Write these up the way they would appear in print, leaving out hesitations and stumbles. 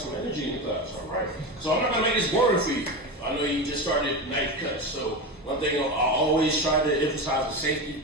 some energy in the class. All right. So I'm not gonna make this boring for you. I know you just started knife cuts. So one thing I always try to emphasize is safety.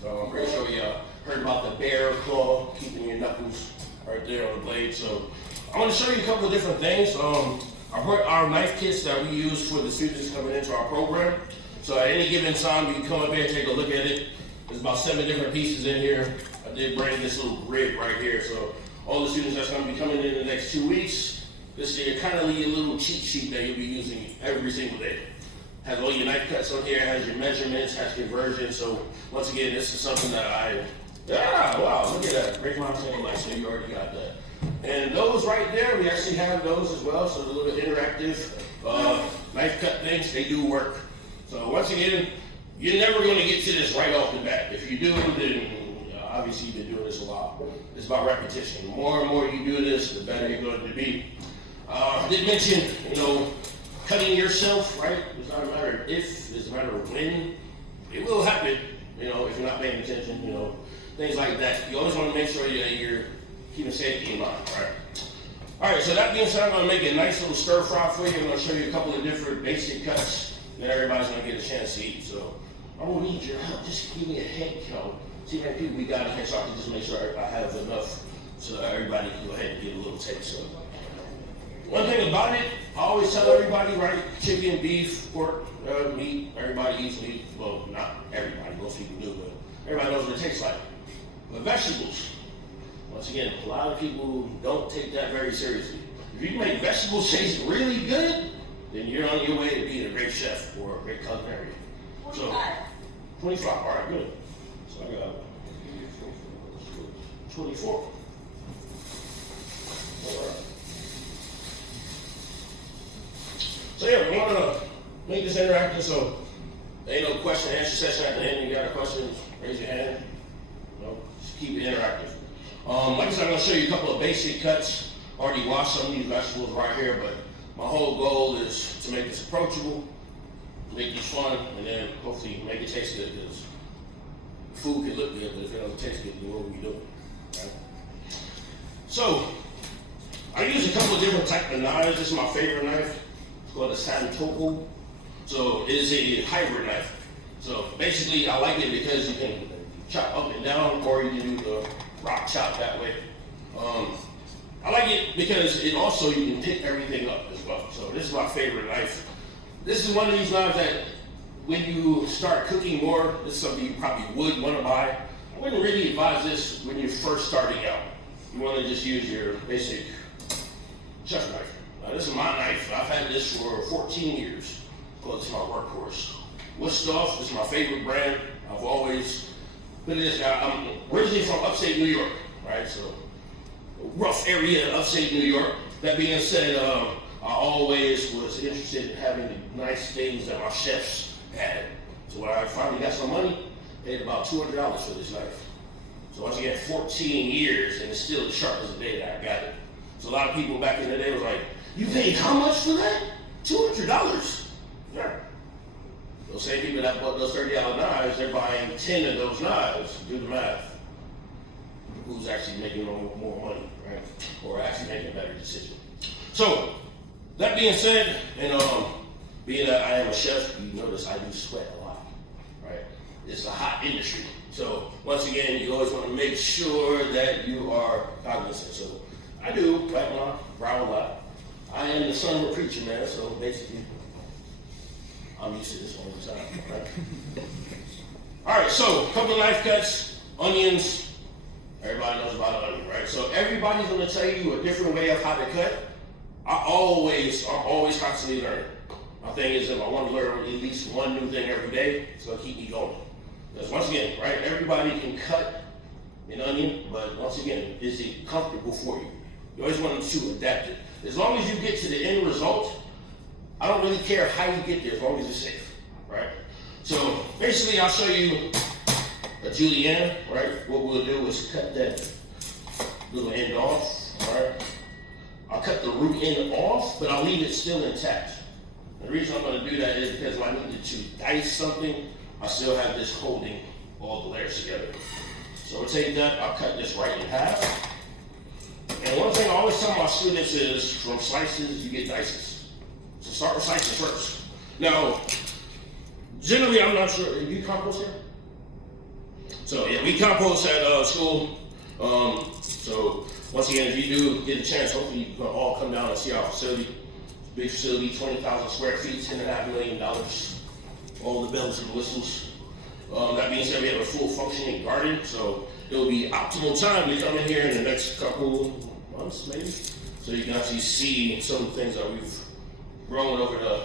So I'm pretty sure you heard about the bear claw, keeping your knuckles right there on the blade. So I'm gonna show you a couple of different things. Our knife kits that we use for the students coming into our program. So at any given time, you can come up here and take a look at it. There's about 7 different pieces in here. I did bring this little grid right here. So all the students that's going to be coming in the next 2 weeks, this is kind of a little cheat sheet that you'll be using every single day. Has all your knife cuts on here, has your measurements, has conversions. So once again, this is something that wow, look at that. Great mom saying like, so you already got that. And those right there, we actually have those as well. So the little interactive knife cut things, they do work. So once again, you're never going to get to this right off the bat. If you do, then obviously you've been doing this a while. It's about repetition. The more and more you do this, the better you're going to be. I did mention, cutting yourself, right? It's not a matter of if, it's a matter of when. It will happen, if you're not paying attention, things like that. You always want to make sure you're keeping safety in mind, right? All right, so that being said, I'm going to make a nice little stir fry for you. I'm going to show you a couple of different basic cuts that everybody's going to get a chance to eat. So I'm going to need your help. Just give me a head count. See how many people we got in here so I can just make sure I have enough so that everybody can go ahead and get a little taste. So one thing about it, I always tell everybody, right, chicken, beef, pork, meat, everybody eats meat. Well, not everybody, most people do, but everybody knows what it tastes like. But vegetables, once again, a lot of people don't take that very seriously. If you can make vegetables taste really good, then you're on your way to being a great chef or a great culinary. 25. So, 25, all right, good. So I got 24. All right. So yeah, we want to make this interactive, so there ain't no question and answer session at the end. You got a question, raise your hand. Just keep it interactive. Like I said, I'm going to show you a couple of basic cuts. Already washed some of these vegetables right here, but my whole goal is to make this approachable, make this fun, and then hopefully make it taste good, because food can look good, but if it doesn't taste good, then what are we doing? Right? So, I use a couple of different types of knives. This is my favorite knife. It's called a Santoku. So, it is a hybrid knife. So, basically, I like it because you can chop up and down, or you can do the rock chop that way. I like it because you can pick everything up as well. So this is my favorite knife. This is one of these knives that when you start cooking more, this is something you probably would want to buy. I wouldn't really advise this when you're first starting out. You want to just use your basic chef knife. This is my knife. I've had this for 14 years. Well, this is my workhorse. Wusthof is my favorite brand. I've always been this guy. I'm originally from upstate New York, right? So rough area of upstate New York. That being said, I always was interested in having the nice things that my chefs had. So when I finally got some money, paid about $200 for this knife. So once again, 14 years, and it's still as sharp as the day that I got it. So a lot of people back in the day was like, "You paid how much for that? $200? Yeah. Those same people that bought those $30 knives, they're buying 10 of those knives. Do the math. Who's actually making more money, right? Or actually making a better decision. So, that being said, and being that I am a chef, you notice I do sweat a lot, right? It's a hot industry. So, once again, you always want to make sure that you are cognizant. So, I do wipe my brow a lot. I am the son of a preacher, man, so basically, I'm used to this all the time, right? All right, so, a couple of knife cuts, onions. Everybody knows about onion, right? So everybody's going to tell you a different way of how to cut. I'm always constantly learning. My thing is, if I want to learn at least one new thing every day, it's going to keep me going. Because once again, right, everybody can cut an onion, but once again, is it comfortable for you? You always want to adapt it. As long as you get to the end result, I don't really care how you get there, as long as it's safe, right? So basically, I'll show you a julienne, right? What we'll do is cut that little end off, all right? I'll cut the root end off, but I'll leave it still intact. And the reason I'm going to do that is because when I needed to dice something, I still have this holding all the layers together. So we'll take that, I'll cut this right in half. And one thing I always tell my students is, from slices, you get dices. So start with slices first. Now, generally, I'm not sure, do you compost here? So yeah, we compost at school. So once again, if you do get a chance, hopefully you can all come down and see our facility. Big facility, 20,000 square feet, $10.5 million. All the bells and whistles. That being said, we have a full functioning garden, so it will be optimal time to come in here in the next couple months, maybe, so you can actually see some of the things that we've grown over the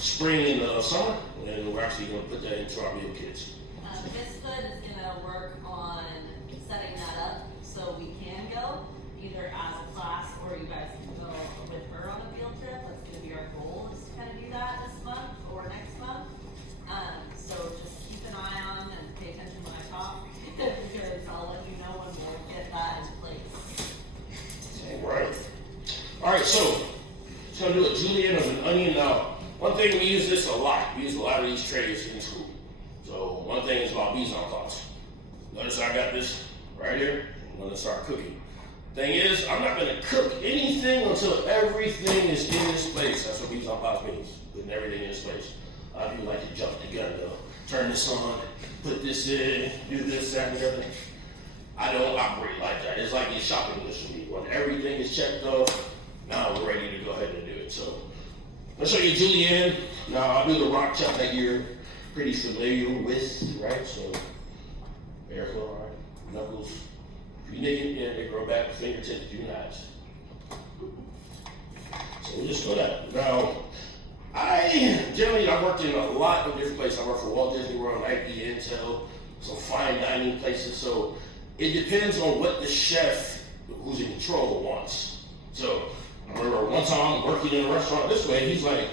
spring and the summer, and we're actually going to put that into our meal kits. Miss Hood is going to work on setting that up so we can go either as a class or you guys can go with her on a field trip. That's going to be our goal, is to kind of do that this month or next month. So just keep an eye on and pay attention when I talk because I'll let you know when we'll get that in place. All right. All right, so it's going to do a julienne of an onion. Now, one thing, we use this a lot. We use a lot of these trays in school. So one thing is about mise en place. Notice I got this right here. I'm going to start cooking. Thing is, I'm not going to cook anything until everything is in its place. That's what mise en place means, putting everything in its place. A lot of people like to jump the gun, though. Turn this on, put this in, do this, that, and the other. I don't operate like that. It's like your shopping list for me. When everything is checked off, now we're ready to go ahead and do it. So, let's show you julienne. Now, I'll do the rock chop that you're pretty familiar with, right? So, air chloride, knuckles. If you dig it, yeah, they grow back. Fingertips do not. So, we'll just go that. Now, I worked in a lot of different places. I worked for Walt Disney World, Nike, Intel, some fine dining places. So it depends on what the chef who's in control wants. So I remember one time working in a restaurant this way, he's like,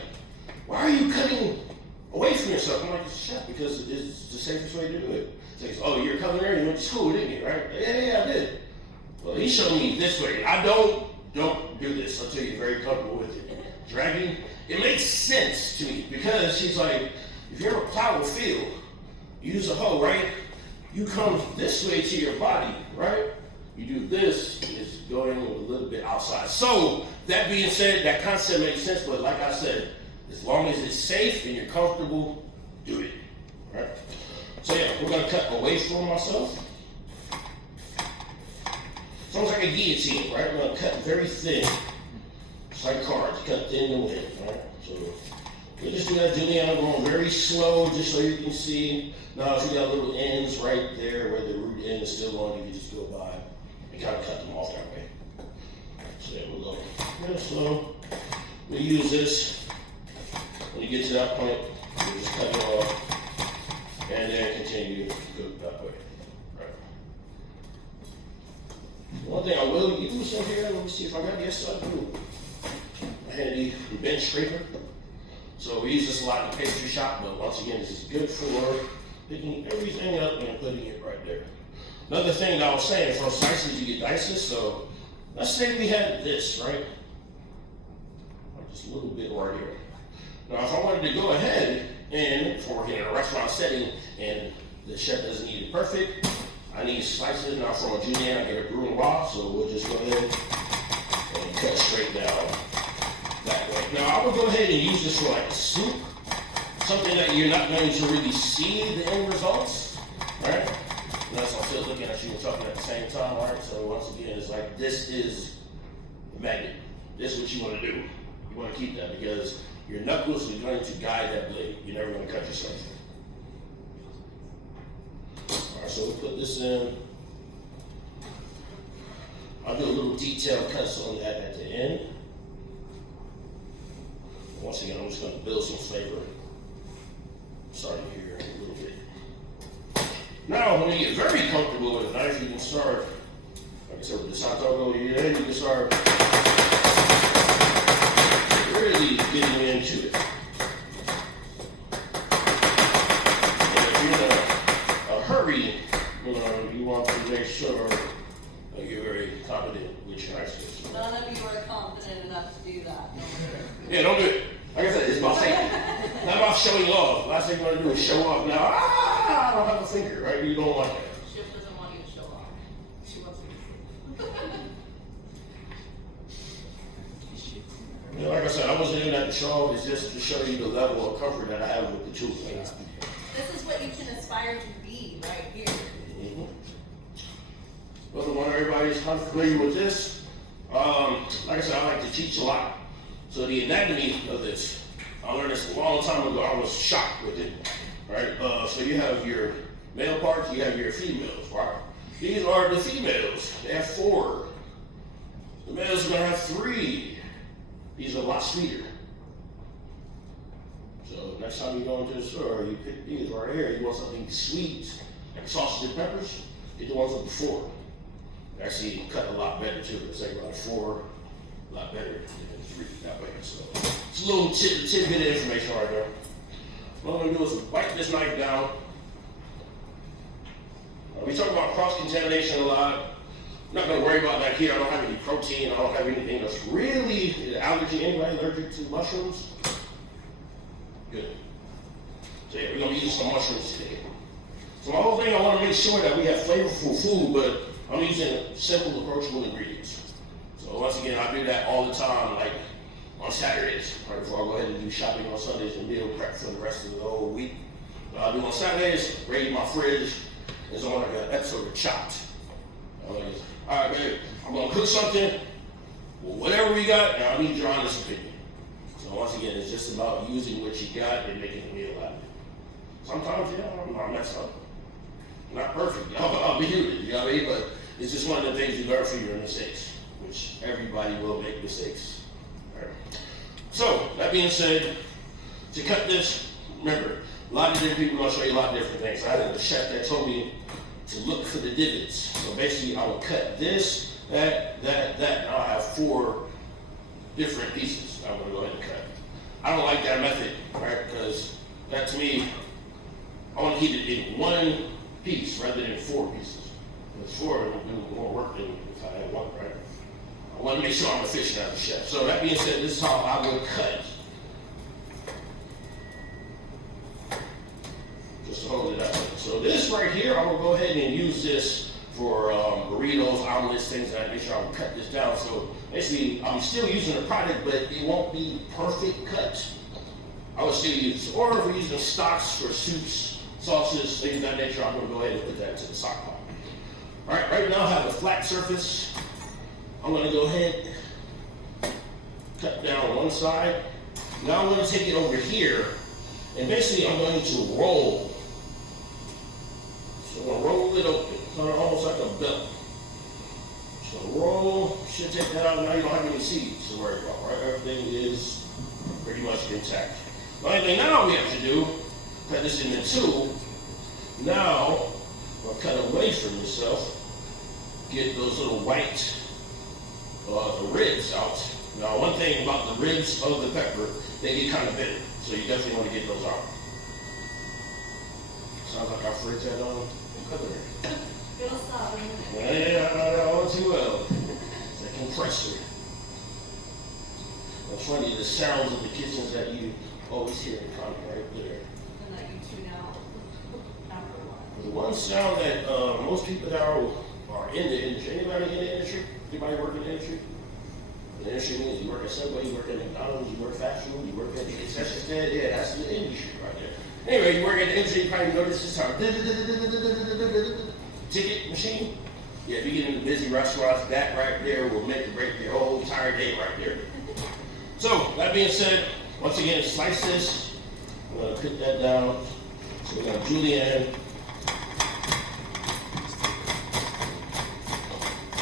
"Why are you cutting away from yourself?" I'm like, "Chef, because it's the safest way to do it." So he's, "Oh, you're a culinary, you went to school, didn't you, right?" Yeah, I did. Well, he showed me this way. I don't do this until you're very comfortable with it. Dragging, it makes sense to me because she's like, if you ever plow a field, use a hoe, right? You come this way to your body, right? You do this, it's going a little bit outside. So, that being said, that concept makes sense, but like I said, as long as it's safe and you're comfortable, do it, right? So yeah, we're gonna cut away from myself. It's almost like a guillotine, right? We're gonna cut very thin. It's like cards, cut thin to win, right? So we just do that julienne going very slow, just so you can see. Now, if you got little ends right there where the root end is still on, you can just go by and kind of cut them off that way. So there we go. Real slow. We use this. When you get to that point, you just cut it off and then continue to cook that way. Right. One thing I will use in here, let me see if I got this up. A handy bench scraper. So we use this a lot in the pastry shop, but once again, this is good for picking everything up and putting it right there. Another thing that I was saying, from slices you get dices. So let's say we had this, right? Just a little bit right here. Now, if I wanted to go ahead and, if we're working in a restaurant setting and the chef doesn't need it perfect, I need slices. Now, from a julienne, I get a brunoise, so we'll just go ahead and cut straight down that way. Now, I would go ahead and use this for like a soup, something that you're not going to really see the end results, right? Unless I'm still looking at you and talking at the same time, right? So once again, it's like, this is the magnet. This is what you want to do. You want to keep that because your knuckles are going to guide that blade. You're never going to cut yourself. All right, so we'll put this in. I'll do a little detailed cuts on that at the end. Once again, I'm just going to build some flavor. Starting here a little bit. Now, when you get very comfortable with a knife, you can start, like I said, with the Santogo, you can start really getting into it. And if you're in a hurry, you want to make sure that you're very confident with your knife skills. None of you are confident enough to do that. Yeah, don't do it. Like I said, it's about safety. Not about showing off. Last thing you want to do is show off. Now, I don't have a finger, right? You don't want that. Chef doesn't want you to show off. She wants you to. wasn't in that to show, it's just to show you the level of comfort that I have with the tools. This is what you can aspire to be right here. Mm-hmm. Well, the one everybody's kind of familiar with this. Like I said, I like to teach a lot. So the anatomy of this, I learned this a long time ago. I was shocked with it, right? So you have your male parts, you have your females, right? These are the females. They have 4. The males are gonna have 3. These are a lot sweeter. So next time you go into the store, you pick these right here. You want something sweet, like sausage and peppers, get the ones with the 4. Actually cut a lot better too. It's like about 4, a lot better than 3 that way. So it's a little tidbit of information right there. What I'm gonna do is wipe this knife down. We talk about cross-contamination a lot. I'm not gonna worry about that here. I don't have any protein. I don't have anything that's really an allergy. Anybody allergic to mushrooms? Good. So yeah, we're gonna be using some mushrooms today. So my whole thing, I wanna make sure that we have flavorful food, but I'm using simple, approachable ingredients. So once again, I do that all the time, like on Saturdays, right before I go ahead and do shopping on Sundays and meal prep for the rest of the whole week. What I do on Saturdays, raid my fridge, it's on like an episode of Chopped. I'm like, all right, babe, I'm gonna cook something, well, whatever we got, and I need your honest opinion. So once again, it's just about using what you got and making a meal out of it. Sometimes, yeah, I mess up. Not perfect, I'll be human, you know what I mean? But it's just one of the things you learn from your mistakes, which everybody will make mistakes. Right. So, that being said, to cut this, remember, a lot of different people are going to show you a lot of different things. I had a chef that told me to look for the divots. So basically, I would cut this, that, and I'll have 4 different pieces I'm going to go ahead and cut. I don't like that method, right? Because that to me, I want to keep it in one piece rather than 4 pieces. Because 4 will do more work than if I had 1, right? I want to make sure I'm efficient as a chef. So that being said, this is how I would cut. Just to hold it up. So this right here, I'm gonna go ahead and use this for burritos, omelets, things like that. Make sure I will cut this down. So basically, I'm still using the product, but it won't be perfect cut. I would still use, or if we're using stocks for soups, sauces, things of that nature, I'm gonna go ahead and put that into the stock pot. All right, right now I have a flat surface. I'm gonna go ahead, cut down one side. Now I'm gonna take it over here, and basically I'm going to roll. So I'm gonna roll it open, kind of almost like a belt. So roll, should take that out. Now you don't have any seeds to worry about, right? Everything is pretty much intact. The only thing now we have to do, cut this into 2. Now, I'll cut away from yourself. Get those little white the ribs out. Now, one thing about the ribs of the pepper, they get kind of bitter, so you definitely want to get those out. Sounds like our fridge had on. It'll stop in a minute. Yeah, I know too well. It's a compressor. It's funny, the sounds of the kitchens that you always hear in comment right there. And that you tune out after a while. The one sound that most people that are in the industry, anybody in the industry? Anybody work in the industry? The industry means you work at Subway, you work at McDonald's, you work fast food, you work at the concession stand. Yeah, that's the industry right there. Anyway, you work at the industry, you probably notice this time. Ticket machine. Yeah, if you get into busy restaurants, that right there will make or break your whole entire day right there. So, that being said, once again, slice this. I'm going to put that down. So we're going to julienne.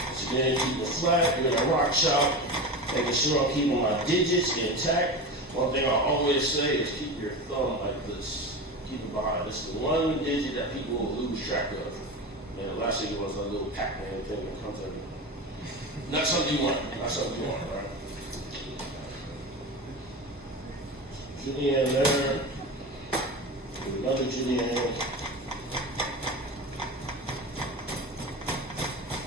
Once again, keep it flat. You're going to rock chop, making sure I'm keeping my digits intact. One thing I always say is keep your thumb like this. Keep it behind. This is the one digit that people will lose track of. And the last thing was a little Pac-Man thing that comes up. Not something you want. Not something you want, right? Julienne there. Another julienne.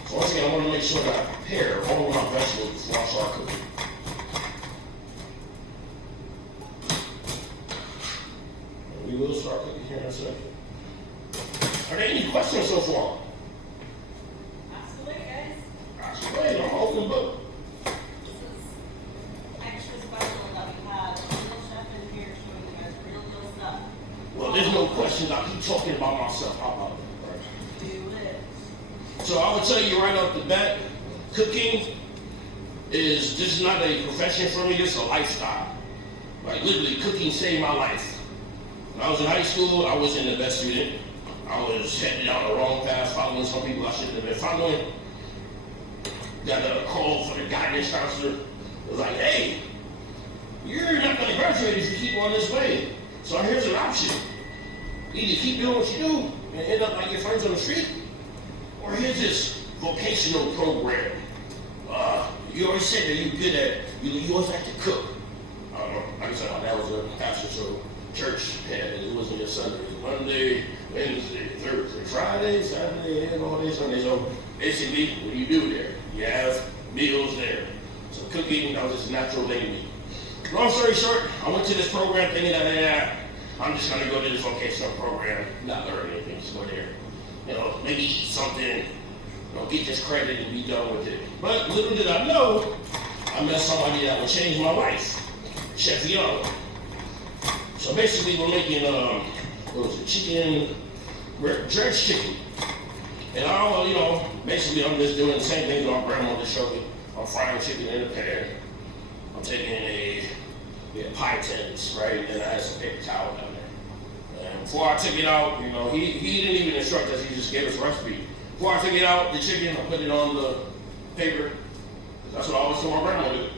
So once again, I want to make sure that I prepare all of my vegetables before I start cooking. And we will start cooking here in a second. Are there any questions so far? Ask away, guys. Ask away. I'm an open book. This is extra special that we have will tell you right off the bat, cooking this is not a profession for me, it's a lifestyle. Like literally, cooking saved my life. When I was in high school, I wasn't the best student. I was headed down the wrong path, following some people I shouldn't have been following. Got a call from the guidance counselor. It was like, hey, you're not going to graduate if you keep on this way. So here's an option. Either keep doing what you do and end up like your friends on the street, or here's this vocational program. You always said that you're good at, you always have to cook. I don't know, like I said, my dad was a pastor, so church, it wasn't just Sunday. It was Monday, Wednesday, Thursday, Friday, Saturday, and all day Sunday. So basically, what do you do there? You have meals there. So cooking, that was just a natural thing to me. Long story short, I went to this program thinking that I'm just going to go to this vocational program, not learn anything, just go there. Maybe eat something, get this credit and be done with it. But little did I know, I met somebody that would change my life, Chef Young. So basically, we're making, chicken, drenched chicken. And basically I'm just doing the same thing that my grandmother showed me. I'm frying chicken in a pan. I'm taking a pie tins, right? And I had some paper towel down there. And before I took it out, he didn't even instruct us, he just gave us a recipe. Before I took it out, the chicken, I put it on the paper. That's what I always told my grandmother.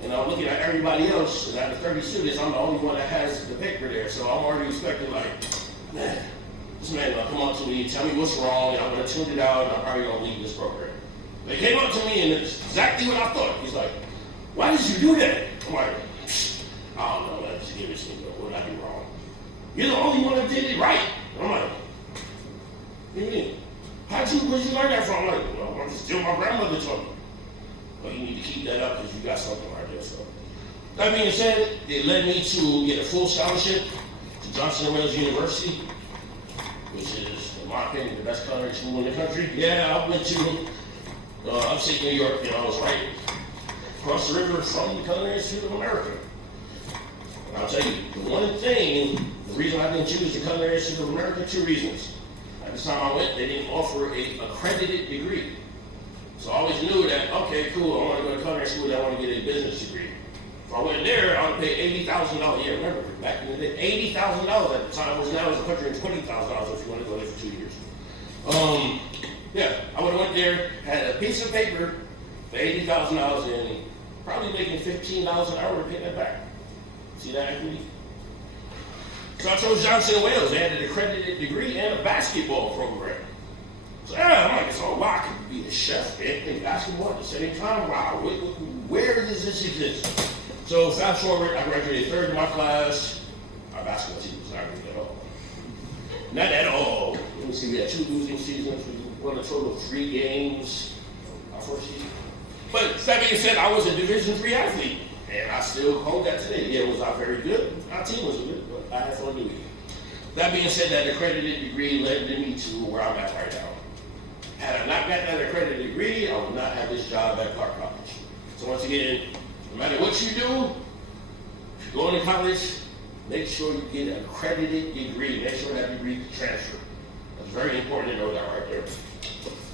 And I'm looking at everybody else, and out of 30 students, I'm the only one that has the paper there. So I'm already expecting man, this man gonna come up to me, tell me what's wrong, and I'm gonna tune it out, and I'm probably gonna leave this program. They came up to me, and it's exactly what I thought. He's like, why did you do that? I'm like, I don't know, man, just give it to me, what did I do wrong? You're the only one that did it right. I'm like, what do you mean? Where'd you learn that from? I'm like, well, I'm just still my grandmother told me. But you need to keep that up because you got something right there. So that being said, it led me to get a full scholarship to Johnson & Wales University, which is, in my opinion, the best culinary school in the country. Yeah, I went to upstate New York, I was right across the river from the Culinary Institute of America. And I'll tell you, the reason I didn't choose the Culinary Institute of America, 2 reasons. At the time I went, they didn't offer an accredited degree. So I always knew that, okay, cool, I want to go to culinary school, I want to get a business degree. If I went there, I would pay $80,000. Yeah, remember, back in the day, $80,000 at the time, which now is $120,000 if you want to go there for 2 years. I would have went there, had a piece of paper for $80,000 and probably making $15 an hour to pay that back. See that equity? So I chose Johnson & Wales. They had an accredited degree and a basketball program. So I'm like, wow, I could be a chef and play basketball at the same time. Wow, where does this exist? So fast forward, I graduated 3rd in my class. Our basketball team was not good at all. Not at all. Let me see, we had 2 losing seasons. We won a total of 3 games our first season. But that being said, I was a Division III athlete. And I still hold that today. Yeah, was I very good? Our team was good, but I had fun doing it. That being said, that accredited degree led me to where I'm at right now. Had I not got that accredited degree, I would not have this job at Clark College. So once again, no matter what you do, if you're going to college, make sure you get an accredited degree. Make sure that degree can transfer. That's very important to know that right there.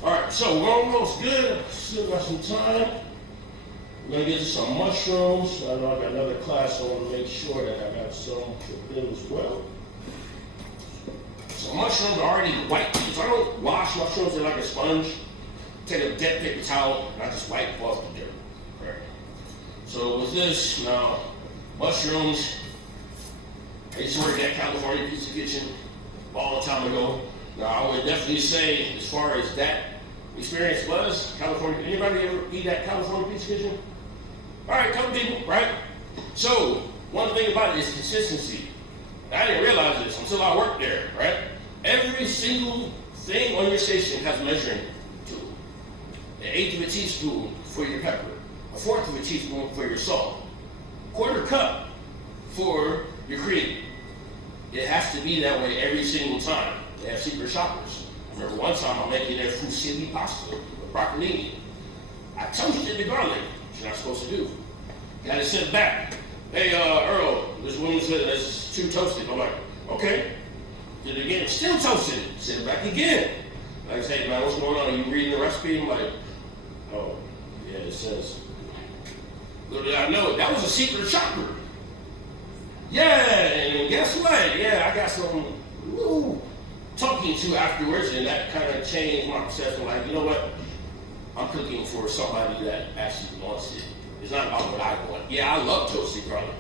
All right, so we're almost good. Still got some time. We're going to get to some mushrooms. I know I got another class, so I want to make sure that I got some for them as well. So mushrooms are already white. So I don't wash mushrooms in like a sponge. Take a dead paper towel, and I just wipe off the dirt. Right. So with this, now, mushrooms, I used to work at California Pizza Kitchen a long time ago. Now, I would definitely say, as far as that experience was, California, anybody ever eat at California Pizza Kitchen? All right, couple people, right? So, one thing about it is consistency. I didn't realize this until I worked there, right? Every single thing on your station has a measuring tool. 1/8 of a teaspoon for your pepper, 1/4 of a teaspoon for your salt, 1/4 cup for your cream. It has to be that way every single time. They have secret shoppers. I remember one time I'm making their fusilli pasta with broccolini. I toasted the garlic, which you're not supposed to do. Got it sent back. Hey, Earl, this woman said it's too toasted. I'm like, okay. Did it again, still toasted it. Sent it back again. Like, say, man, what's going on? You reading the recipe? I'm like, oh, yeah, it says. Little did I know, that was a secret shopper. Yeah, and guess what? Yeah, I got some talking to afterwards, and that kind of changed my perception. Like, you know what? I'm cooking for somebody that actually wants it. It's not about what I want. Yeah, I love toasted garlic.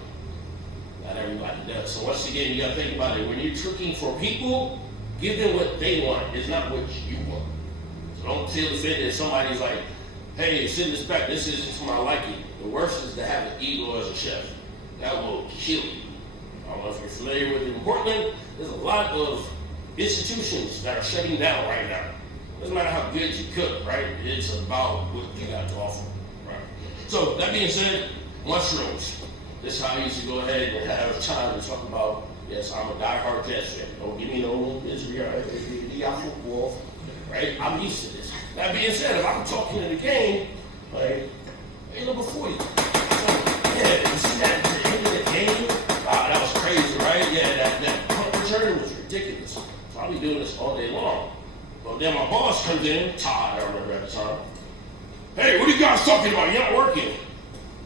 Not everybody does. So once again, you gotta think about it. When you're cooking for people, give them what they want. It's not what you want. So don't feel offended if somebody's like, hey, send this back. This isn't to my liking. The worst is to have an ego as a chef. That will kill you. I don't know if you're familiar with it in Portland. There's a lot of institutions that are shutting down right now. Doesn't matter how good you cook, right? It's about what you got to offer, right? So that being said, mushrooms. This is how I used to go ahead and have time to talk about. Yes, I'm a diehard Jets fan. Don't give me no Israel, football, right? I'm used to this. That being said, if I'm talking in the game, like, hey, number 40. So, yeah, you see that at the end of the game? Wow, that was crazy, right? Yeah, that punt return was ridiculous. So I'll be doing this all day long. But then my boss comes in, Todd, I remember at the time. Hey, what are you guys talking about? You're not working.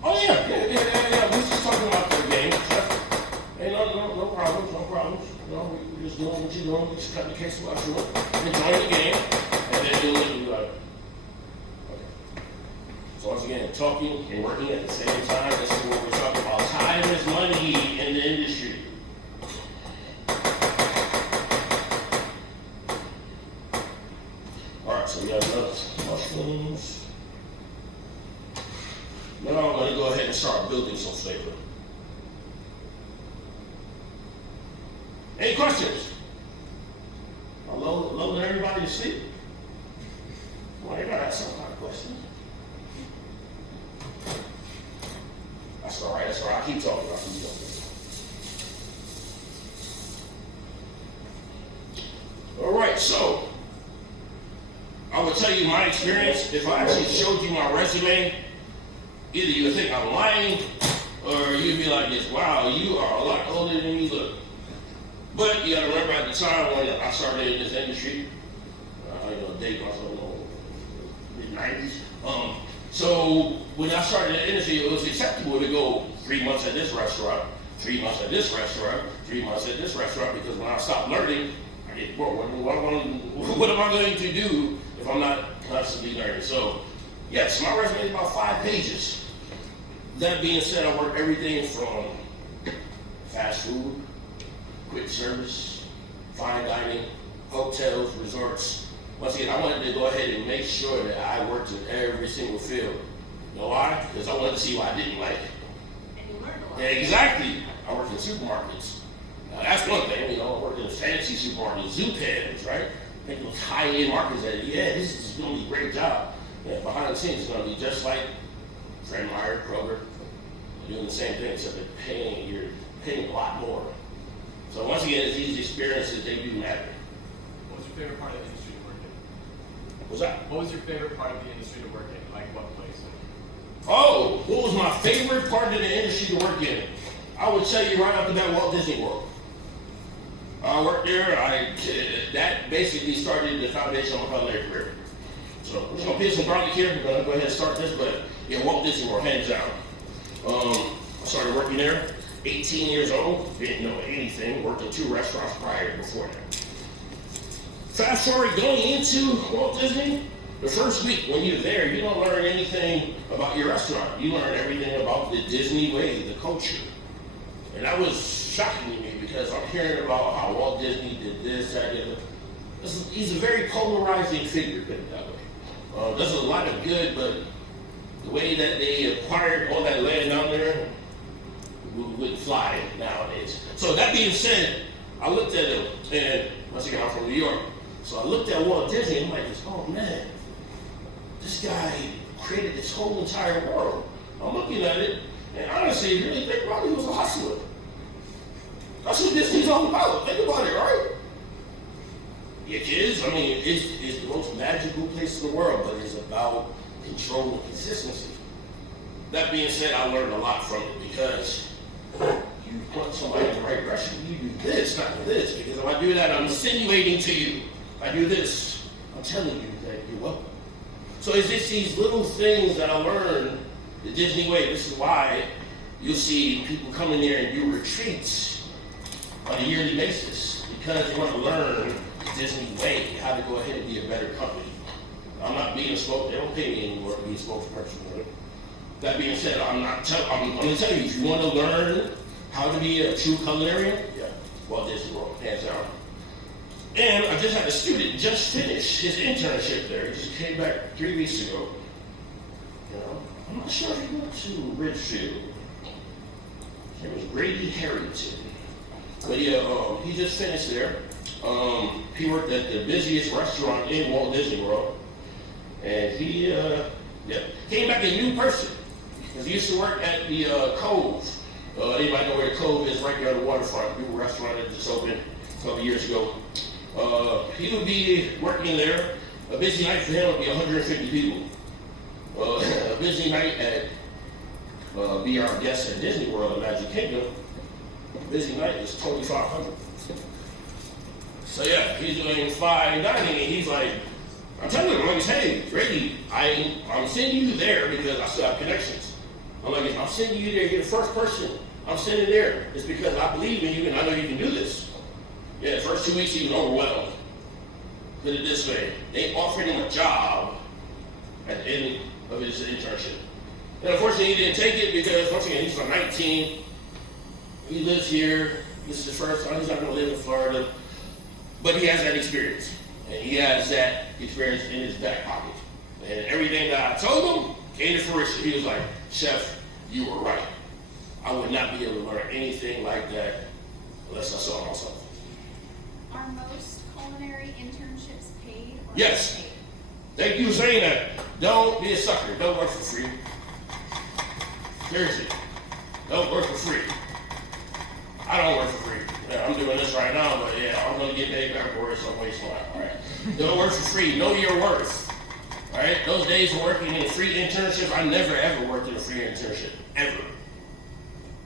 Oh, yeah. We're just talking about the game. Hey, no problems. You know, we're just doing what you're doing. We just cut the case about you. Enjoying the game. And then doing it. Okay. So once again, talking and working at the same time. This is what we're talking about. Time is money in the industry. Alright, so we have nuts, mushrooms. Now I'm going to go ahead and start building some flavor. Any questions? I'm loading everybody to sleep. Well, they gotta have some kind of question. That's all right. I keep talking. All right, so I will tell you my experience. If I actually showed you my resume, either you would think I'm lying, or you'd be like this, wow, you are a lot older than you look. But you gotta remember at the time when I started in this industry, date myself, mid-90s. So when I started in the industry, it was acceptable to go 3 months at this restaurant, 3 months at this restaurant, 3 months at this restaurant, because when I stopped learning, I get bored. What am I going to do if I'm not constantly learning? So yes, my resume is about 5 pages. That being said, I work everything from fast food, quick service, fine dining, hotels, resorts. Once again, I wanted to go ahead and make sure that I worked in every single field. You know why? Because I wanted to see what I didn't like. And you learned a lot. Yeah, exactly. I worked in supermarkets. Now that's one thing, I worked in fancy supermarkets, zoo pens, right? Make those high-end markets that, this is going to be a great job. Yeah, behind the scenes, it's going to be just like Fred Meyer, Kroger. They're doing the same thing, except you're paying a lot more. So once again, it's these experiences, they do matter. What was your favorite part of the industry to work in? What's that? What was your favorite part of the industry to work in? Like what place? Oh, what was my favorite part of the industry to work in? I would tell you right off the bat, Walt Disney World. I worked there. That basically started the foundation of my culinary career. So I'm just gonna peel some garlic here. We're gonna go ahead and start this, but yeah, Walt Disney World, hands down. I started working there, 18 years old, didn't know anything, worked in 2 restaurants prior before that. Fast forward going into Walt Disney, the first week when you're there, you don't learn anything about your restaurant. You learn everything about the Disney way, the culture. And that was shocking to me because I'm hearing about how Walt Disney did this, that, and he's a very polarizing figure, put it that way. Does a lot of good, but the way that they acquired all that land down there wouldn't fly nowadays. So that being said, I looked at him, and once again, I'm from New York. So I looked at Walt Disney, and I'm like, oh man, this guy created this whole entire world. I'm looking at it, and honestly, if you really think about it, he was a hustler. That's what Disney's all about. Think about it, right? It is. I mean, it's the most magical place in the world, but it's about control and consistency. That being said, I learned a lot from it because you put somebody in the right direction. You do this, not this, because if I do that, I'm insinuating to you. If I do this, I'm telling you that you're welcome. So it's just these little things that I learned the Disney way. This is why you'll see people come in there and do retreats on a yearly basis, because they want to learn the Disney way, how to go ahead and be a better company. I'm not being a spokesperson. They don't pay me anymore to be a spokesperson. Right? That being said, I'm going to tell you, if you want to learn how to be a true culinarian, yeah, Walt Disney World, hands down. And I just had a student just finish his internship there. He just came back 3 weeks ago. You know, I'm not sure if he went to Ridgefield. His name was Grady Harrington. But yeah, he just finished there. He worked at the busiest restaurant in Walt Disney World. And he came back a new person. Because he used to work at the Cove. Anybody know where the Cove is? Right there on the waterfront. New restaurant that just opened a couple years ago. He would be working there. A busy night for him would be 150 people. A busy night at be our guest at Disney World in Magic Kingdom. A busy night is 2,500. So yeah, he's doing fine dining, and he's like, I'm telling him, I'm like, hey, Grady, I'm sending you there because I still have connections. I'm like, I'm sending you there. You're the first person I'm sending there. It's because I believe in you and I know you can do this. Yeah, the first 2 weeks he was overwhelmed. Put it this way, they offered him a job at the end of his internship. And unfortunately he didn't take it because, once again, he's like 19. He lives here. This is the first time he's not going to live in Florida. But he has that experience. And he has that experience in his back pocket. And everything that I told him came to fruition. He was like, Chef, you were right. I would not be able to learn anything like that unless I saw it myself. Are most culinary internships paid? Or Yes. unpaid? Thank you for saying that. Don't be a sucker. Don't work for free. Seriously. Don't work for free. I don't work for free. Yeah, I'm doing this right now, but yeah, I'm going to get paid back for it some way, somehow. All right. Don't work for free. Know your worth. All right. Those days of working in a free internship, I never ever worked in a free internship. Ever.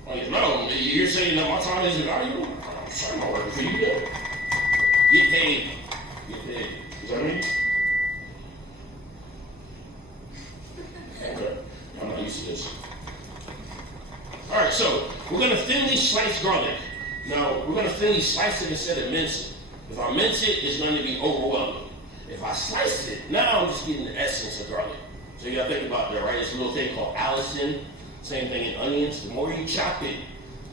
Like, no, you're saying that my time isn't valuable? I'm sorry, I'm not working for you. Though. Get paid. Get paid. Is that me? Okay. I'm not used to this. All right, so we're going to thinly slice garlic. Now, we're going to thinly slice it instead of mince it. If I mince it, it's going to be overwhelming. If I slice it, now I'm just getting the essence of garlic. So you got to think about that, right? It's a little thing called Allicin. Same thing in onions. The more you chop it,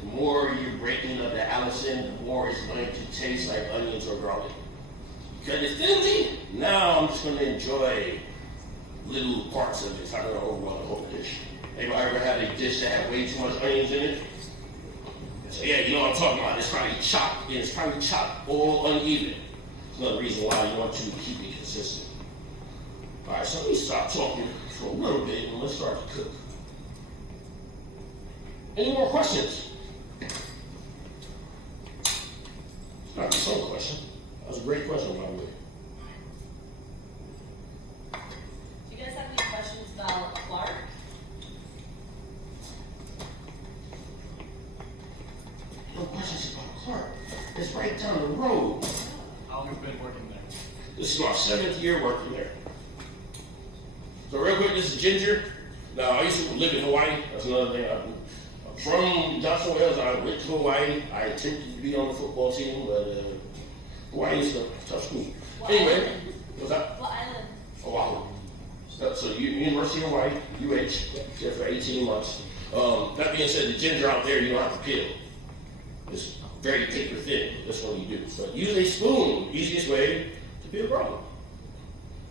the more you're breaking up the Allicin, the more it's going to taste like onions or garlic. Cut it thinly, now I'm just going to enjoy little parts of it. It's not going to overwhelm the whole dish. Anybody ever had a dish that had way too much onions in it? So yeah, you know what I'm talking about. It's probably chopped all uneven. It's another reason why you want to keep it consistent. All right, so let me stop talking for a little bit and let's start to cook. Any more questions? Not some question. That was a great question, by the way. Do you guys have any questions about Clark? No questions about Clark. It's right down the road. How long have you been working there? This is my 7th year working there. So real quick, this is Ginger. Now, I used to live in Hawaii. That's another thing I do. From Johnson Wales, I went to Hawaii. I attempted to be on the football team, but Hawaii is a tough school. What Anyway, island? what's that? What island? Oahu. So University of Hawaii, UH, there for 18 months. That being said, the ginger out there, you don't have to peel. It's very paper thin. That's what you do. But use a spoon, easiest way to peel garlic.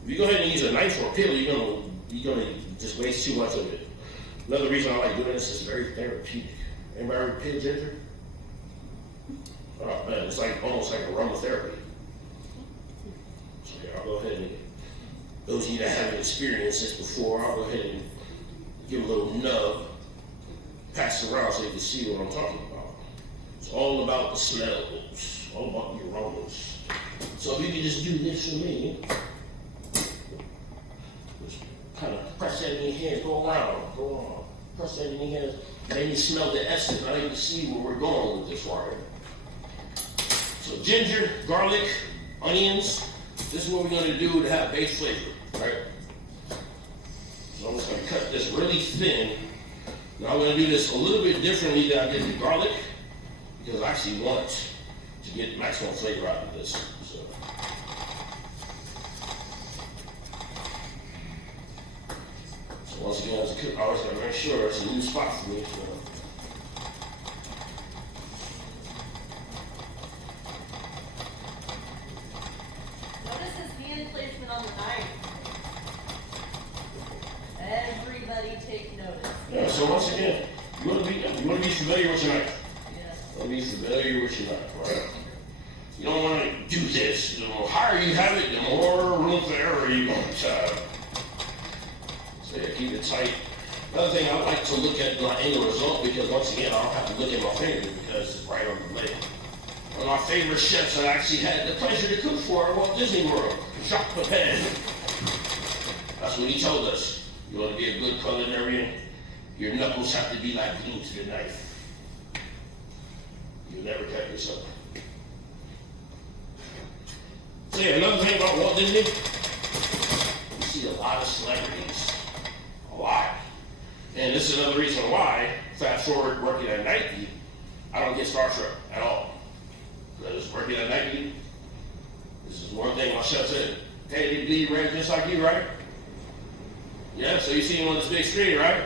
If you go ahead and use a knife or a peel, you're gonna just waste too much of it. Another reason I like doing this is very therapeutic. Anybody ever peel ginger? Oh man, it's like almost like aromatherapy. So yeah, I'll go ahead and, those of you that haven't experienced this before, I'll go ahead and give a little nub, pass it around so you can see what I'm talking about. It's all about the smells, all about the aromas. So if you can just do this for me, just kind of press that in your hands, go on, press that in your hands, and then you smell the essence. Now you can see where we're going with this, right? So ginger, garlic, onions, this is what we're gonna do to have base flavor, right? So I'm just gonna cut this really thin. Now I'm gonna do this a little bit differently than I did the garlic, because I actually want to get maximum flavor out of this. So once again, as a cook, I always gotta make sure it's a new spot for me. So. Notice his hand placement on the knife. Everybody take notice. Yeah, so once again, you wanna be familiar with your knife. Yes. You wanna be familiar with your knife, right? You don't wanna do this. The higher you have it, the more room for error you want. So yeah, keep it tight. Another thing, I like to look at my end result, because once again, I don't have to look at my finger because it's right on the blade. One of my favorite chefs that I actually had the pleasure to cook for at Walt Disney World, Jacques Pepin. That's what he told us. You want to be a good culinarian, your knuckles have to be like glued to the knife. You'll never cut yourself. So yeah, another thing about Walt Disney, you see a lot of celebrities. A lot. And this is another reason why, fast forward working at Nike, I don't get starstruck at all. Because working at Nike, this is one thing my chef said, hey, they bleed red just like you, right? Yeah, so you see him on this big screen, right?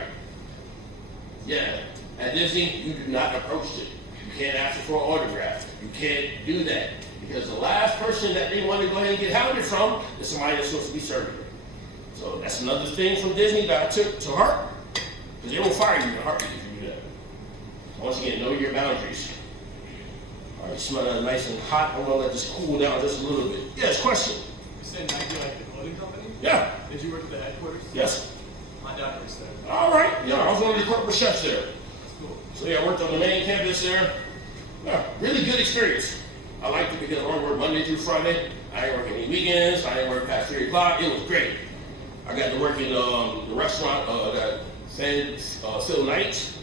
Yeah. At Disney, you do not approach it. You can't ask for an autograph. You can't do that. Because the last person that they want to go ahead and get hounded from is somebody that's supposed to be serving it. So that's another thing from Disney that I took to heart. Because they will fire you in a heartbeat if you do that. Once again, know your boundaries. All right, smell that nice and hot. I'm going to let this cool down just a little bit. Yes, question? You said Nike, like the clothing company? Yeah. Did you work at the headquarters? Yes. My dad works there. All right. Yeah, I was one of the corporate chefs there. That's cool. So yeah, I worked on the main campus there. Yeah, really good experience. I liked it because I only worked Monday through Friday. I didn't work any weekends. I didn't work past 3 o'clock. It was great. I got to work in the restaurant that fed Phil Knight.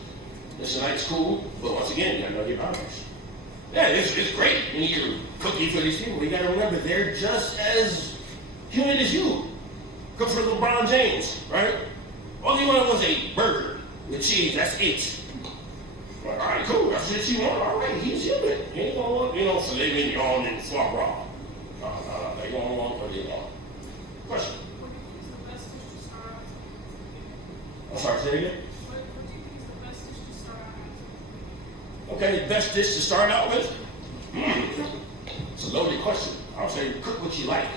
Mr. Knight's cool, but once again, you gotta know your boundaries. Yeah, it's great when you're cooking for these people. You gotta remember, they're just as human as you. Cook for LeBron James, right? All he wanted was a burger with cheese, that's it. All right, cool, that's what you want. All right, he's human. He ain't gonna want, filet mignon and foie gras. No, they gonna want what they want. Question? I'm sorry, say it again? Okay, best dish to start out with? It's a loaded question. I'll say cook what you like.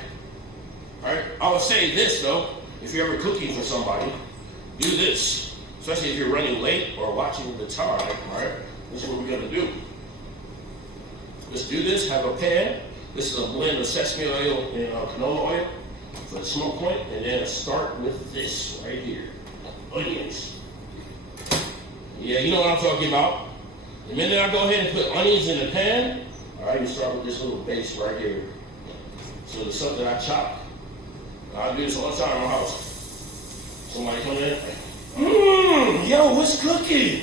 All right? I would say this, though. If you're ever cooking for somebody, do this. Especially if you're running late or watching the time, all right? This is what we're going to do. Let's do this. Have a pan. This is a blend of sesame oil and canola oil for the smoke point. And then start with this right here. Onions. Yeah, you know what I'm talking about. The minute I go ahead and put onions in the pan, all right, you start with this little base right here. So the stuff that I chop, I do this all the time in my house. Somebody come in, yo, what's cooking?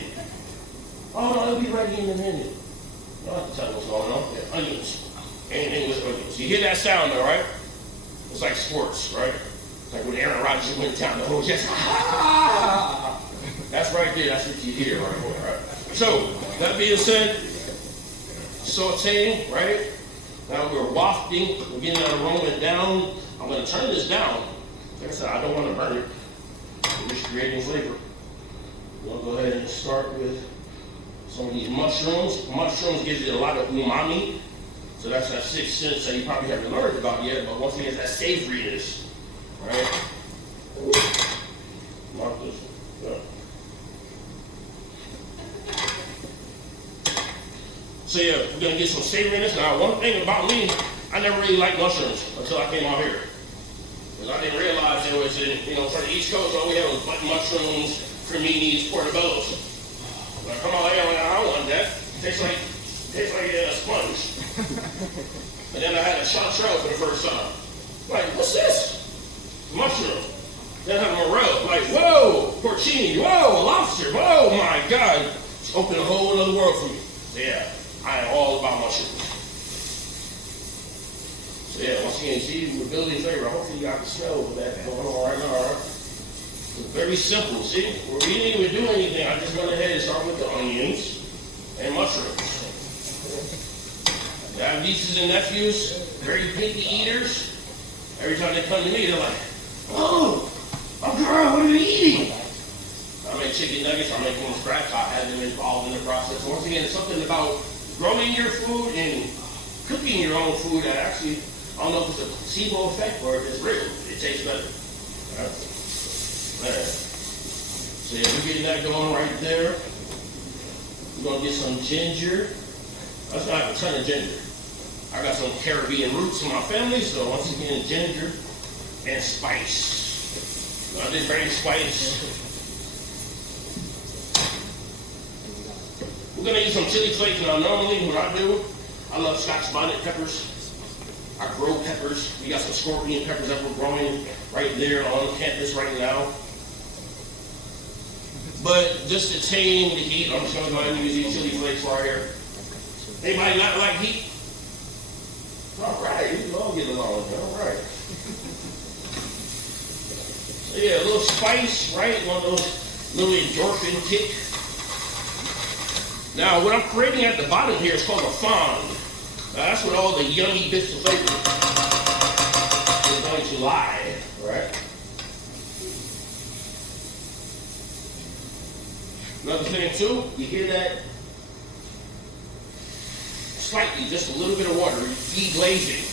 Oh, no, it'll be ready in a minute. You don't have to tell me what's going on. Yeah, onions. Anything with onions. You hear that sound though, right? It's like sports, right? It's like when Aaron Rodgers went down the whole just, ah! That's right there. That's what you hear right there, right? So, that being said, sauteing, right? Now we're wafting, we're getting that aroma down. I'm going to turn this down. Like I said, I don't want to burn it. I'm just creating flavor. We'll go ahead and start with some of these mushrooms. Mushrooms gives you a lot of umami. So that's that sixth sense that you probably haven't learned about yet, but once again, it's that savoriness, right? Mark this. Yeah. So yeah, we're gonna get some savoriness. Now, one thing about me, I never really liked mushrooms until I came out here. Because I didn't realize there was, for the East Coast, all we had was button mushrooms, creminis, portobellos. When I come out here, I don't want that. Tastes like a sponge. And then I had a chanterelle for the first time. Like, what's this? Mushroom. Then I have morel. Like, whoa, porcini, whoa, lobster, whoa, my God. It's opened a whole other world for me. So yeah, I am all about mushrooms. So So yeah, once again, see, we're building flavor. Hopefully you got the smell of that going on right now, right? It's very simple, see? We didn't even do anything. I just went ahead and started with the onions and mushrooms. I have nieces and nephews, very picky eaters. Every time they come to me, they're like, oh girl, what are you eating? I make chicken nuggets, I make them from scratch, I have them involved in the process. Once again, it's something about growing your food and cooking your own food that actually, I don't know if it's a placebo effect or if it's real. It tastes better. Right? Man. So yeah, we're getting that going right there. We're gonna get some ginger. That's not a ton of ginger. I got some Caribbean roots in my family, so once again, ginger and spice. I did very spice. We're gonna use some chili flakes. Now, normally what I do, I love Scotch bonnet peppers. I grow peppers. We got some scorpion peppers that we're growing right there on campus right now. But just to tame the heat, I'm just gonna go ahead and use these chili flakes right here. Anybody not like heat? All right, we can all get along. All right. So yeah, a little spice, right? One of those little endorphin kick. Now, what I'm creating at the bottom here is called a fond. Now, that's what all the yummy bits of flavor is going to lie, right? Another thing too, you hear that? Slightly, just a little bit of water, deglazing.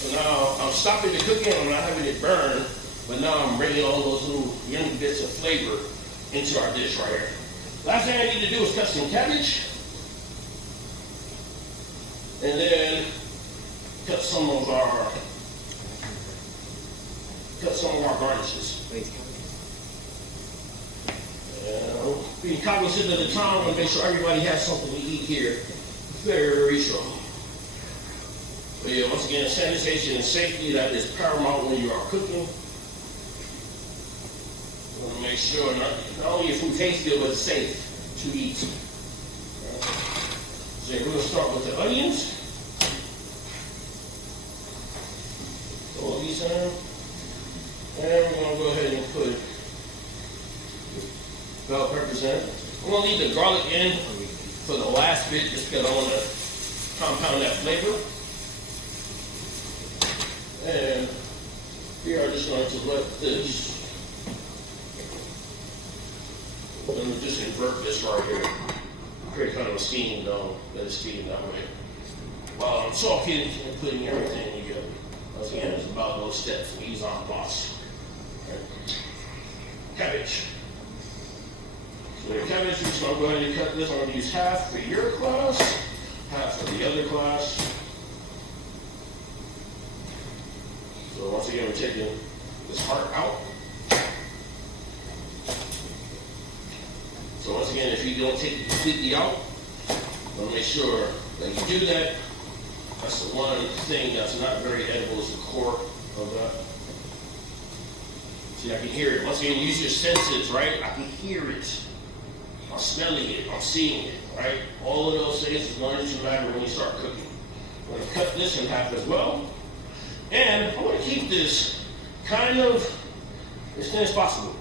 So now I'm stopping the cooking, I'm not having it burn, but now I'm bringing all those little yummy bits of flavor into our dish right here. Last thing I need to do is cut some cabbage. And then cut some of our garnishes. Being cognizant of the time, I want to make sure everybody has something to eat here very soon. But yeah, once again, sanitation and safety, that is paramount when you are cooking. You want to make sure not only your food tastes good, but it's safe to eat. So we're going to start with the onions. All these in. And we're going to go ahead and put bell peppers in. I'm going to leave the garlic in for the last bit just because I want to compound that flavor. And we are just going to let this, let me just invert this right here. Create kind of a steam dome, let it steam that way. While I'm talking and putting everything together. Once again, it's about those steps, mise en place. Cabbage. So the cabbage, we're just going to go ahead and cut this. I'm going to use half for your class, half for the other class. So once again, we're taking this heart out. So once again, if you don't take it completely out, want to make sure that you do that. That's the one thing that's not very edible is the core of that. See, I can hear it. Once again, use your senses, right? I can hear it. I'm smelling it. I'm seeing it, right? All of those things is going to matter when you start cooking. I'm going to cut this in half as well. And I want to keep this kind of as thin as possible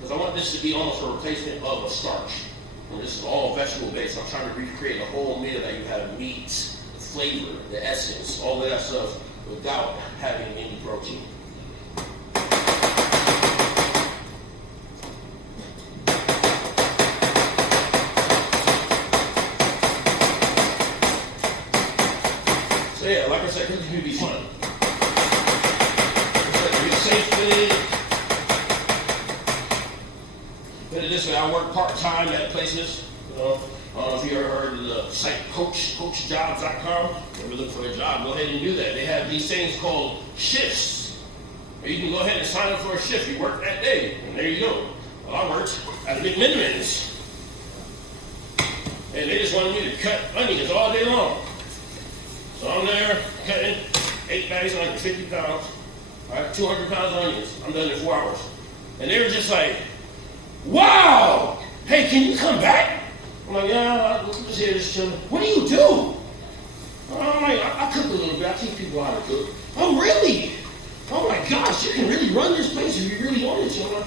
because I want this to be almost a replacement of a starch. And this is all vegetable based. I'm trying to recreate a whole meal that you have meat, the flavor, the essence, all of that stuff without having any protein. So yeah, like I said, cooking can be fun. Be safe with it. Put it this way, I work part-time at places. You know, I don't know if you ever heard of the site coachjobs.com. If you look for a job, go ahead and do that. They have these things called shifts. Or you can go ahead and sign up for a shift. You work that day, and there you go. Well, I worked at McMinimans. And they just wanted me to cut onions all day long. So I'm there cutting 8 bags of onions, 50 pounds, all right, 200 pounds of onions. I'm done in 4 hours. And they were just like, wow, hey, can you come back? I'm like, yeah, I'm just here just chilling. What do you do? I'm like, I cook a little bit. I teach people how to cook. Oh, really? Oh my gosh, you can really run this place if you really wanted to. I'm like,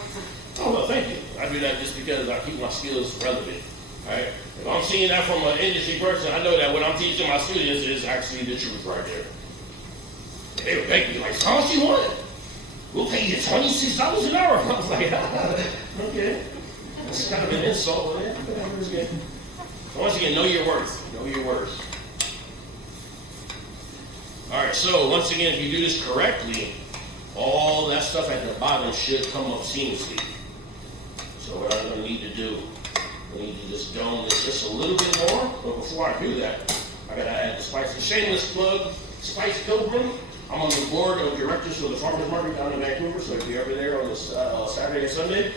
oh, well, thank you. I do that just because I keep my skills relevant. Right? If I'm seeing that from an industry person, I know that what I'm teaching my students is actually the truth right there. And they would beg me, like, how much you want? We'll pay you $26 an hour. I was like, okay. That's kind of an insult, but yeah. So once again, know your worth. Know your worth. All right, so once again, if you do this correctly, all that stuff at the bottom should come up seamlessly. So what I'm going to need to do, we need to just dome this just a little bit more. But before I do that, I got to add the spice. A shameless plug, Spice Pilgrim. I'm on the board of directors for the farmers market down in Vancouver. So if you're ever there on this Saturday and Sunday,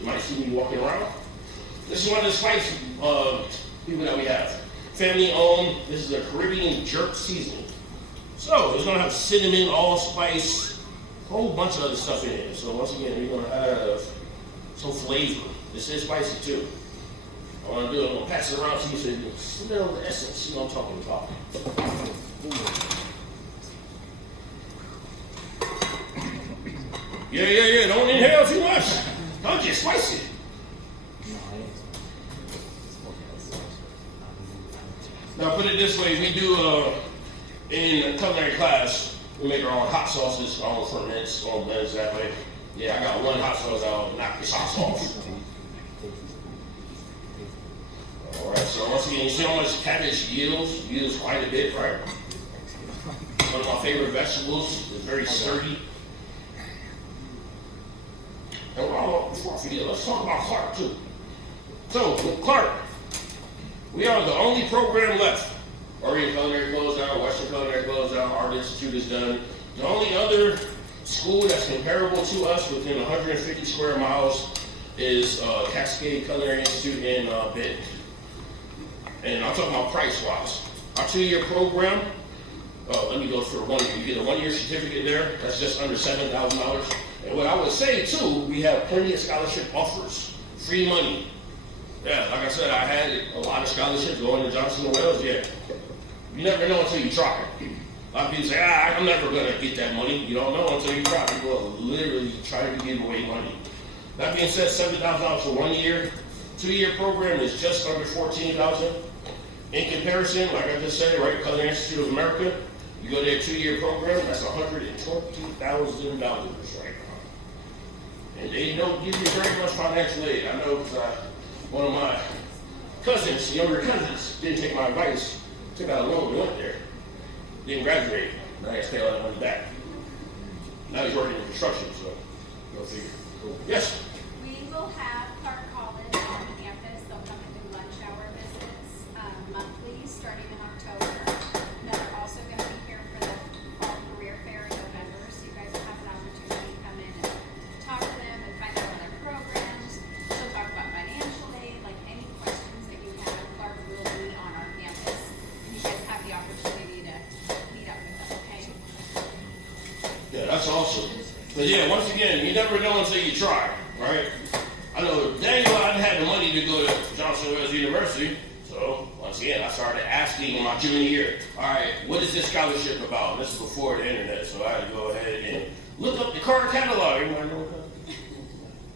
you might see me walking around. This is one of the spice people that we have. Family owned. This is a Caribbean jerk seasoning. So it's going to have cinnamon, allspice, a whole bunch of other stuff in it. So once again, we're going to have some flavor. This is spicy too. I want to do it, I'm going to pass it around to you so you can smell the essence. See what I'm talking about. Yeah. Don't inhale too much. Don't get spicy. Now put it this way, we do in a culinary class, we make our own hot sauces, our own ferments, our own blends that way. Yeah, I got one hot sauce, I'll knock the sauce off. Alright, so once again, you see how much cabbage yields quite a bit, right? One of my favorite vegetables, it's very sturdy. And before I forget, let's talk about Clark too. So, with Clark, we are the only program left. Oregon Culinary closed down, Western Culinary closed down, Art Institute is done. The only other school that's comparable to us within 150 square miles is Cascade Culinary Institute in Bend. And I'm talking about price-wise. Our 2-year program, let me go for 1 year. You get a 1-year certificate there. That's just under $7,000. And what I would say, too, we have plenty of scholarship offers. Free money. Yeah, like I said, I had a lot of scholarships going to Johnson & Wales. Yeah. You never know until you try. A lot of people say, I'm never going to get that money. You don't know until you try. People are literally trying to give away money. That being said, $7,000 for 1 year. 2-year program is just under $14,000. In comparison, like I just said, right, Culinary Institute of America, you go to their 2-year program, that's $120,000 right now. And they don't give you very much financial aid. I know one of my cousins, younger cousins, didn't take my advice, took out a loan, went there, didn't graduate. Now he has to pay all that money back. Now he's working in construction, so go figure. Cool. Yes? We will have Clark College on campus. They'll come and do lunch hour visits monthly, starting in October. They're also going to be here for the fall career fair in November, so you guys will have an opportunity to come in and talk to them and find out about their programs. She'll talk about financial aid, like any questions that you have. Clark will be on our campus, and you guys have the opportunity to meet up with them, okay? Yeah, that's awesome. But yeah, once again, you never know until you try, right? I know dang well I didn't have the money to go to Johnson Wales University, so once again, I started asking in my junior year, all right, what is this scholarship about? This is before the internet, so I had to go ahead and look up the card catalog. Everybody know what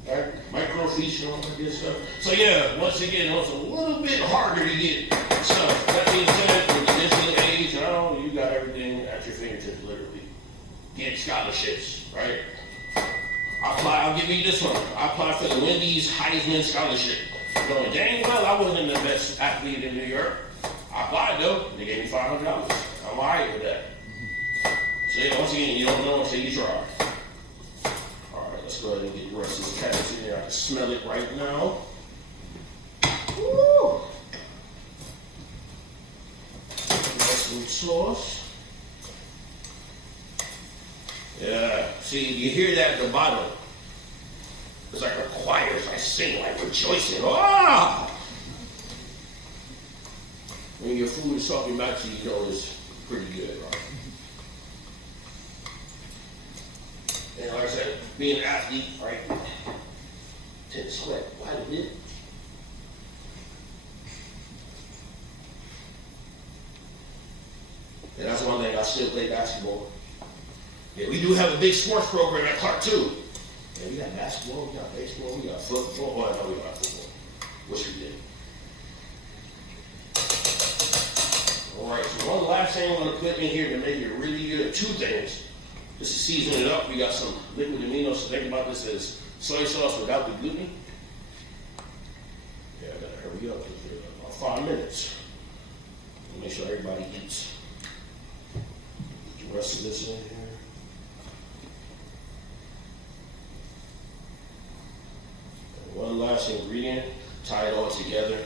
that? Right? Microfiche and all that good stuff. So yeah, once again, it was a little bit harder to get stuff. That being said, with the digital age, now you got everything at your fingertips, literally. Get scholarships, right? I'll give you this one. I applied for the Wendy's Heisman Scholarship. Knowing dang well I wasn't the best athlete in New York. I applied though. They gave me $500. I'm alright with that. So yeah, once again, you don't know until you try. Alright, let's go ahead and get the rest of this cabbage in there. I can smell it right now. Woo! Some sauce. Yeah, see, you hear that at the bottom. It's like a choir, it's like singing, like rejoicing. Ah! When your food is talking back to you, you know it's pretty good, right? And like I said, being an athlete, right? Tend to sweat quite a bit. And that's one thing, I still play basketball. Yeah, we do have a big sports program at Clark too. Yeah, we got basketball, we got baseball, we got football. Oh, I know we got football. Wish we did. Alright, so one last thing I'm going to put in here to make it really good. Two things. Just to season it up, we got some liquid aminos. So think about this as soy sauce without the gluten. Yeah, I gotta hurry up. About 5 minutes. Make sure everybody eats. Get the rest of this in here. And one last ingredient. Tie it all together.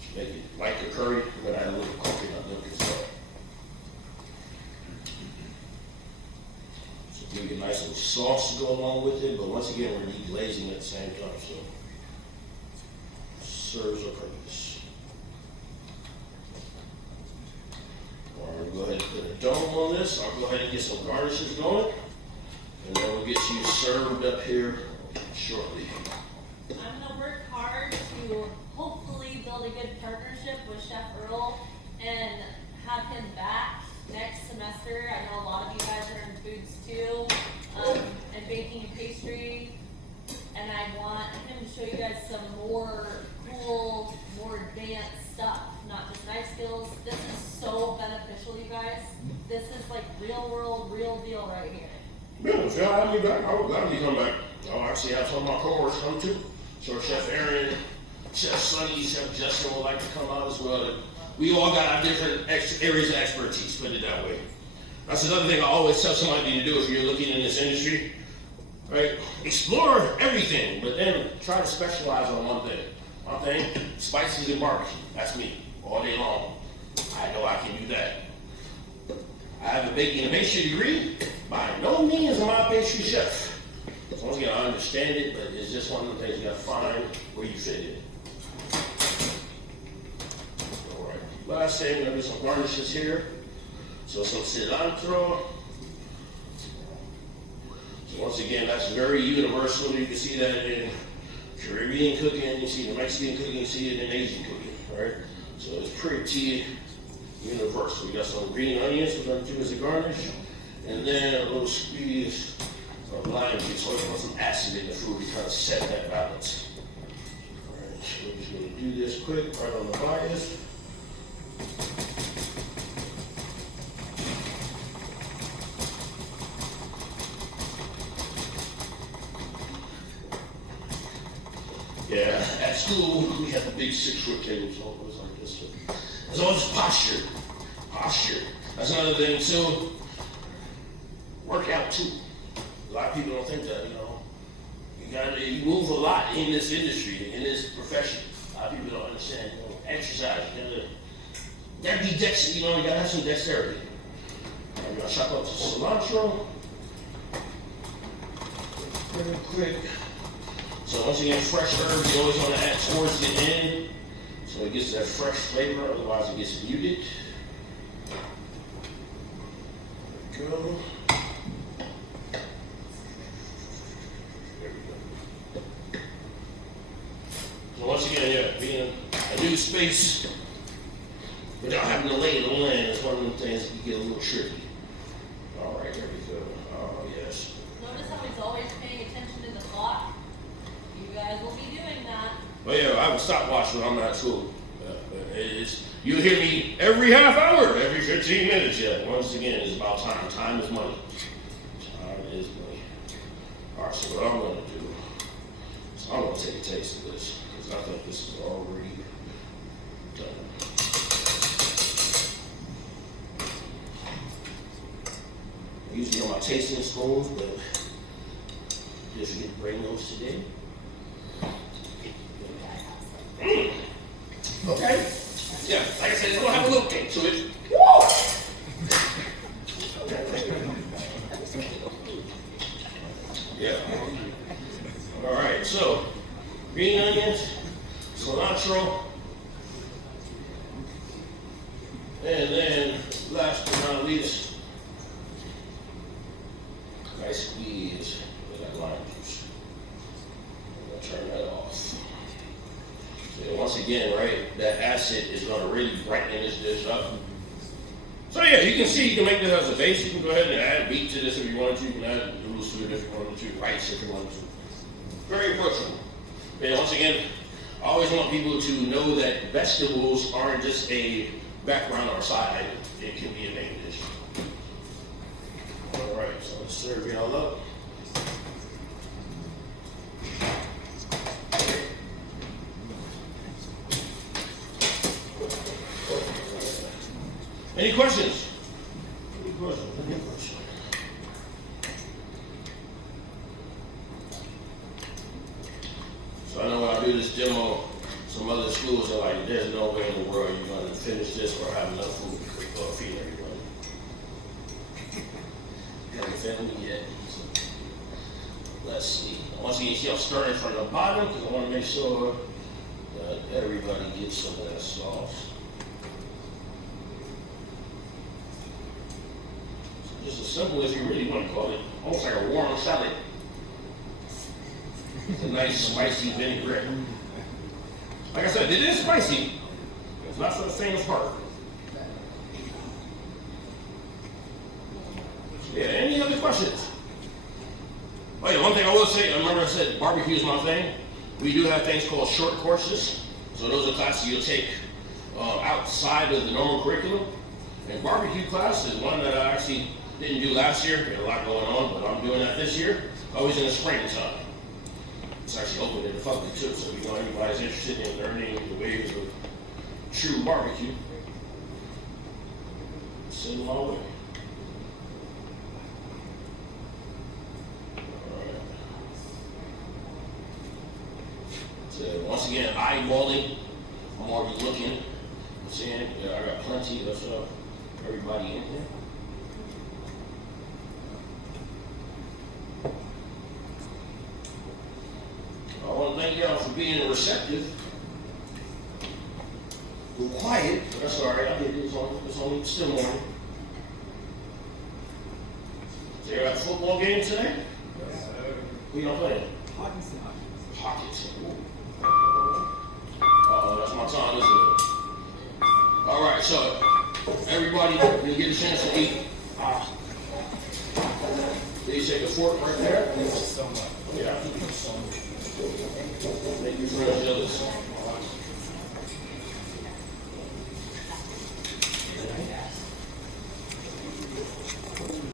Just make it like a curry. We're gonna add a little coconut milk as well. So give you a nice little sauce to go along with it. But once again, we're deglazing at the same time. So serves a purpose. Alright, go ahead and put a dome on this. I'll go ahead and get some garnishes going. And then we'll get you served up here shortly. I'm gonna work hard to hopefully build a good partnership with Chef Earl and have him back next semester. I know a lot of you guys are in foods too, and baking and pastry. And I want him to show you guys some more cool, more advanced stuff, not just knife skills. This is so beneficial, you guys. This is like real world, real deal right here. Yeah, if y'all have me back, I would gladly come back. I'll actually have some of my coworkers come too. So Chef Aaron, Chef Sonny, Chef Justin would like to come out as well. We all got our different areas of expertise, put it that way. That's another thing I always tell somebody to do if you're looking in this industry. Right? Explore everything, but then try to specialize on one thing. One thing, spices and barbecue. That's me, all day long. I know I can do that. I have a baking and pastry degree. By no means am I a pastry chef. So once again, I understand it, but it's just one of the things you gotta find where you fit in. All right. Last thing, I'm gonna do some garnishes here. So some cilantro. Once again, that's very universal. You can see that in Caribbean cooking, you see it in Mexican cooking, you see it in Asian cooking, right? So it's pretty universal. We got some green onions we're going to do as a garnish, and then a little squeeze of lime juice. So we want some acid in the food to kind of set that balance. All right, so we're just going to do this quick, right on the bias. Yeah, at school we had the big 6-foot table, so it was like this. It's always posture. Posture. That's another thing too. Work out too. A lot of people don't think that, you move a lot in this industry, in this profession. A lot of people don't understand, exercise. You gotta be dexterous, you gotta have some dexterity. I'm gonna chop up some cilantro. Very quick. So once again, fresh herbs you always want to add towards the end, so it gets that fresh flavor, otherwise it gets muted. There we go. There we go. So once again, being a new space, without having to lay the land is one of the things that can get a little tricky. All right, there we go. Oh, yes. Notice how he's always paying attention to the clock? You guys will be doing that. Well, yeah, I have a stopwatch when I'm not at school. You hear me every half hour, every 15 minutes. Yeah, once again, it's about time. Time is money. Time is money. All right, so what I'm going to do is I'm going to take a taste of this because I think this is already done. I usually on my tasting spoons, but just get to bring those today. Okay. Yeah, like I said, it's gonna have a little kick to it. Yeah. All right. So, green onions, cilantro, and then last but not least, nice squeeze of that lime juice. I'm gonna turn that off. So once again, right, that acid is going to really brighten this dish up. So yeah, you can see, you can make this as a base. You can go ahead and add beet to this if you wanted to. You can add noodles to it if you wanted to, rice if you wanted to. Very approachable. And once again, I always want people to know that vegetables aren't just a background or side item. It can be a main dish. All right, so let's serve it all up. Any questions? Any questions? Any questions? So I know when I do this demo, some other schools are like, there's no way in the world you're going to finish this or have enough food to feed everybody. Haven't found me yet. So, let's see. Once again, you see I'm starting from the bottom because I want to make sure that everybody gets some of that sauce. Just as simple as you really want to call it, almost like a warm salad. It's a nice spicy vinaigrette. Like I said, it is spicy. It's not the same as part. Yeah, any other questions? Oh yeah, one thing I will say, I remember I said barbecue is my thing. We do have things called short courses. So those are classes you'll take outside of the normal curriculum. And barbecue class is one that I actually didn't do last year. We had a lot going on, but I'm doing that this year. Always in the springtime. It's actually open to the public too, so if you know anybody's interested in learning the ways of true barbecue, send them my way. Alright. So once again, eyeballing. I'm already looking. Seeing, yeah, I got plenty of everybody in there. I want to thank y'all for being receptive. We're quiet, but that's all right. I get it. It's only still morning. So you got a football game today? Yes, sir. Who y'all playing? Pockets. Pockets. Oh, that's my time, isn't it? All right, so everybody, when you get a chance to eat, please take a fork right there. Thank you so much. Yeah. Make your friends jealous.